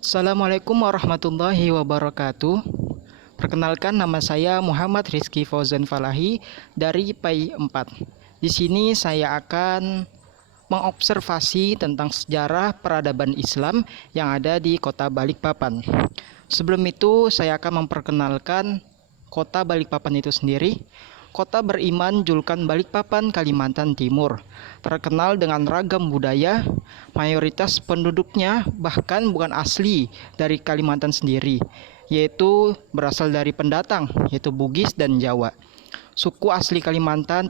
Assalamualaikum warahmatullahi wabarakatuh. Perkenalkan, nama saya Muhammad Rizky Fauzan Falahi dari PAI 4. Di sini saya akan mengobservasi tentang sejarah peradaban Islam yang ada di Kota Balikpapan. Sebelum itu, saya akan memperkenalkan Kota Balikpapan itu sendiri. Kota beriman julukan Balikpapan, Kalimantan Timur, terkenal dengan ragam budaya. Mayoritas penduduknya bahkan bukan asli dari Kalimantan sendiri, yaitu berasal dari pendatang, yaitu Bugis dan Jawa. Suku asli Kalimantan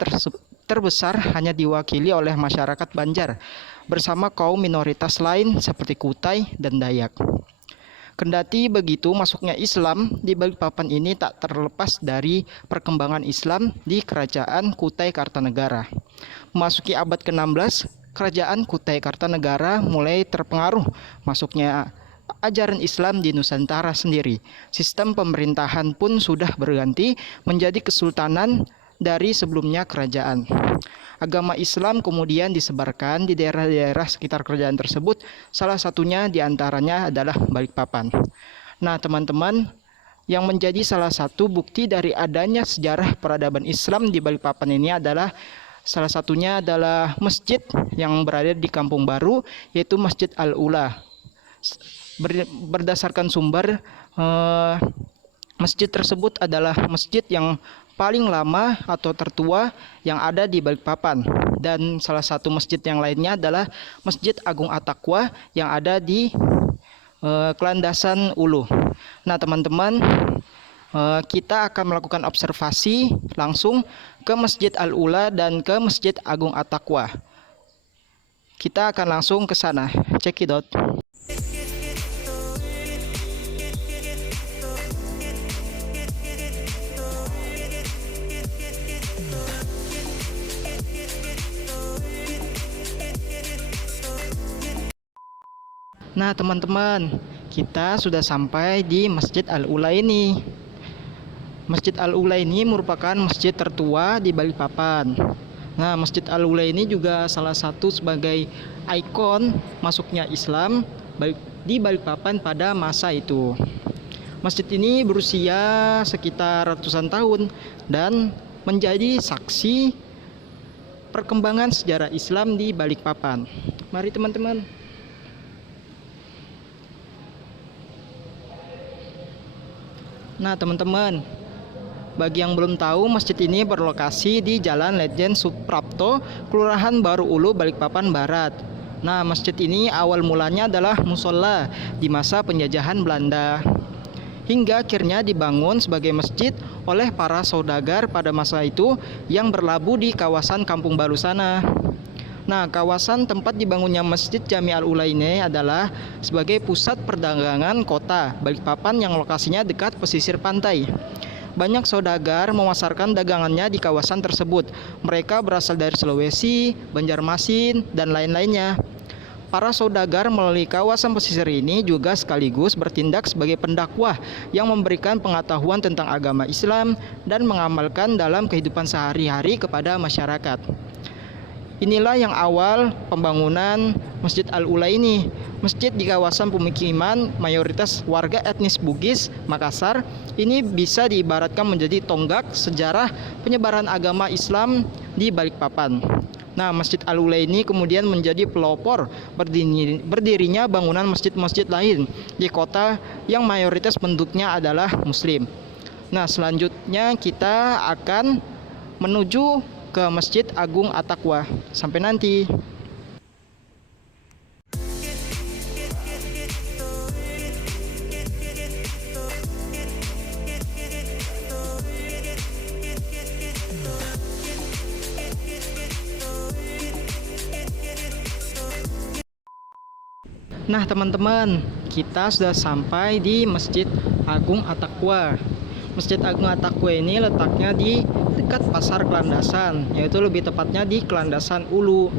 terbesar hanya diwakili oleh masyarakat Banjar bersama kaum minoritas lain seperti Kutai dan Dayak. Kendati begitu, masuknya Islam di Balikpapan ini tak terlepas dari perkembangan Islam di Kerajaan Kutai Kartanegara. Memasuki abad ke-16, Kerajaan Kutai Kartanegara mulai terpengaruh masuknya ajaran Islam di Nusantara sendiri. Sistem pemerintahan pun sudah berganti menjadi kesultanan dari sebelumnya kerajaan. Agama Islam kemudian disebarkan di daerah-daerah sekitar kerajaan tersebut, salah satunya diantaranya adalah Balikpapan. Nah teman-teman, yang menjadi salah satu bukti dari adanya sejarah peradaban Islam di Balikpapan ini adalah salah satunya adalah masjid yang berada di Kampung Baru, yaitu Masjid Al-Ula. Berdasarkan sumber, masjid tersebut adalah masjid yang paling lama atau tertua yang ada di Balikpapan, dan salah satu masjid yang lainnya adalah Masjid Agung At-Taqwa yang ada di Kelandasan Ulu. Nah teman-teman, kita akan melakukan observasi langsung ke Masjid Al-Ula dan ke Masjid Agung At-Taqwa. Kita akan langsung ke sana. Check it out. Nah teman-teman, kita sudah sampai di Masjid Al-Ula ini. Masjid Al-Ula ini merupakan masjid tertua di Balikpapan. Nah, Masjid Al-Ula ini juga salah satu sebagai ikon masuknya Islam di Balikpapan pada masa itu. Masjid ini berusia sekitar ratusan tahun dan menjadi saksi perkembangan sejarah Islam di Balikpapan. Mari teman-teman. Nah teman-teman, bagi yang belum tahu, masjid ini berlokasi di Jalan Ledjen Suprapto, Kelurahan Baru Ulu, Balikpapan Barat. Nah, masjid ini awal mulanya adalah musola di masa penjajahan Belanda, hingga akhirnya dibangun sebagai masjid oleh para saudagar pada masa itu yang berlabuh di kawasan Kampung Baru sana. Nah, kawasan tempat dibangunnya Masjid Jami Al-Ula ini adalah sebagai pusat perdagangan kota Balikpapan yang lokasinya dekat pesisir pantai. Banyak saudagar memasarkan dagangannya di kawasan tersebut. Mereka berasal dari Sulawesi, Banjarmasin, dan lain-lainnya. Para saudagar melalui kawasan pesisir ini juga sekaligus bertindak sebagai pendakwah yang memberikan pengetahuan tentang agama Islam dan mengamalkan dalam kehidupan sehari-hari kepada masyarakat. Inilah yang awal pembangunan Masjid Al-Ula ini. Masjid di kawasan pemukiman mayoritas warga etnis Bugis, Makassar, ini bisa diibaratkan menjadi tonggak sejarah penyebaran agama Islam di Balikpapan. Nah, Masjid Al-Ula ini kemudian menjadi pelopor berdirinya bangunan masjid-masjid lain di kota yang mayoritas penduduknya adalah Muslim. Nah, selanjutnya kita akan menuju ke Masjid Agung At-Taqwa. Sampai nanti. Nah teman-teman, kita sudah sampai di Masjid Agung At-Taqwa. Masjid Agung At-Taqwa ini letaknya di dekat Pasar Kelandasan, yaitu lebih tepatnya di Kelandasan Ulu.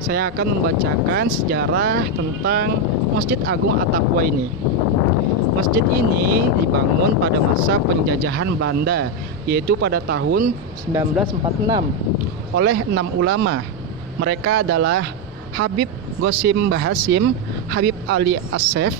Saya akan membacakan sejarah tentang Masjid Agung At-Taqwa ini. Masjid ini dibangun pada masa penjajahan Belanda, yaitu pada tahun 1946 oleh 6 ulama. Mereka adalah Habib Gosim Bahasim, Habib Ali Assef,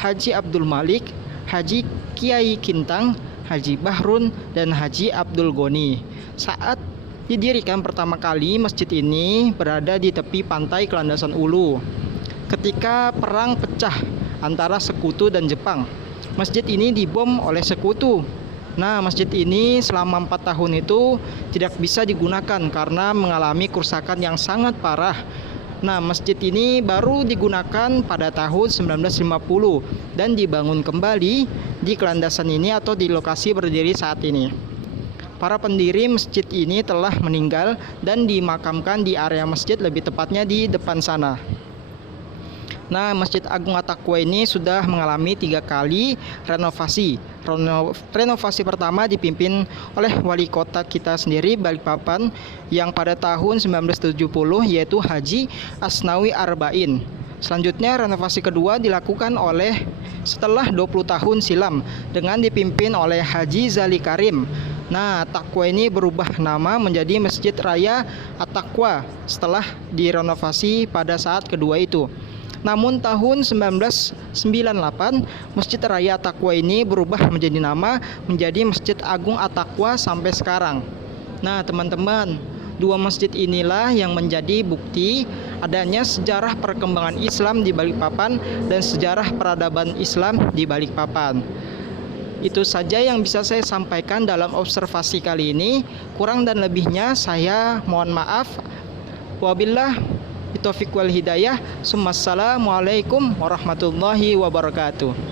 Haji Abdul Malik, Haji Kiai Kintang, Haji Bahrun, dan Haji Abdul Goni. Saat didirikan pertama kali, masjid ini berada di tepi pantai Kelandasan Ulu. Ketika perang pecah antara Sekutu dan Jepang, masjid ini dibom oleh Sekutu. Nah, masjid ini selama 4 tahun itu tidak bisa digunakan karena mengalami kerusakan yang sangat parah. Nah, masjid ini baru digunakan pada tahun 1950 dan dibangun kembali di Kelandasan ini atau di lokasi berdiri saat ini. Para pendiri masjid ini telah meninggal dan dimakamkan di area masjid, lebih tepatnya di depan sana. Nah, Masjid Agung At-Taqwa ini sudah mengalami 3 kali renovasi. Renovasi pertama dipimpin oleh wali kota kita sendiri Balikpapan yang pada tahun 1970, yaitu Haji Asnawi Arba'in. Selanjutnya renovasi kedua dilakukan oleh setelah 20 tahun silam dengan dipimpin oleh Haji Zali Karim. Nah, Taqwa ini berubah nama menjadi Masjid Raya At-Taqwa setelah direnovasi pada saat kedua itu. Namun tahun 1998 Masjid Raya At-Taqwa ini berubah menjadi nama menjadi Masjid Agung At-Taqwa sampai sekarang. Nah, teman-teman, 2 masjid inilah yang menjadi bukti adanya sejarah perkembangan Islam di Balikpapan dan sejarah peradaban Islam di Balikpapan. Itu saja yang bisa saya sampaikan dalam observasi kali ini. Kurang dan lebihnya saya mohon maaf. Wabillah Taufiq wal hidayah. Assalamualaikum warahmatullahi wabarakatuh.